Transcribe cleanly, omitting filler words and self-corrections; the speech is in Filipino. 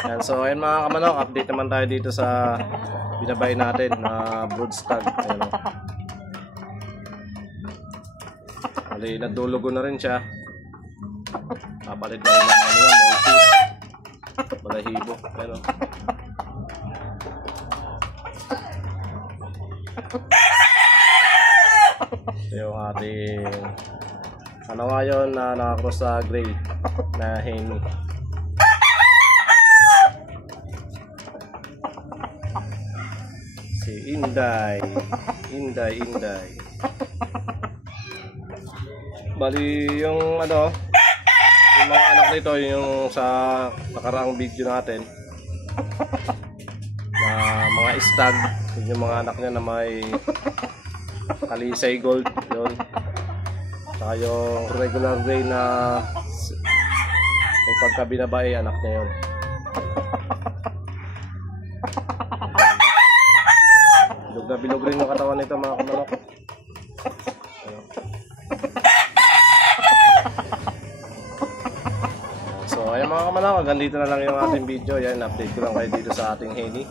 Yan, so ayun mga kamanok, update naman tayo dito sa binabay natin na brood stag. Ayan, mali, nadulugo na rin siya. Kapalit na rin ng ano yan, multi. Balahibo. Ayan, ito yung ating ano nga yun na nakakross sa gray na hen. Si Inday. Bali yung ano, yung mga anak nito, yung sa nakaraang video natin na mga stag, yung mga anak niya na may kalisay gold yun, saka yung regular gray na may pagkabinabae, anak niya yun. Bilog na bilog rin yung katawan nito mga kamanok. So ayan mga kamanok, hanggang dito na lang yung ating video. Yan, update ko lang kayo dito sa ating heni.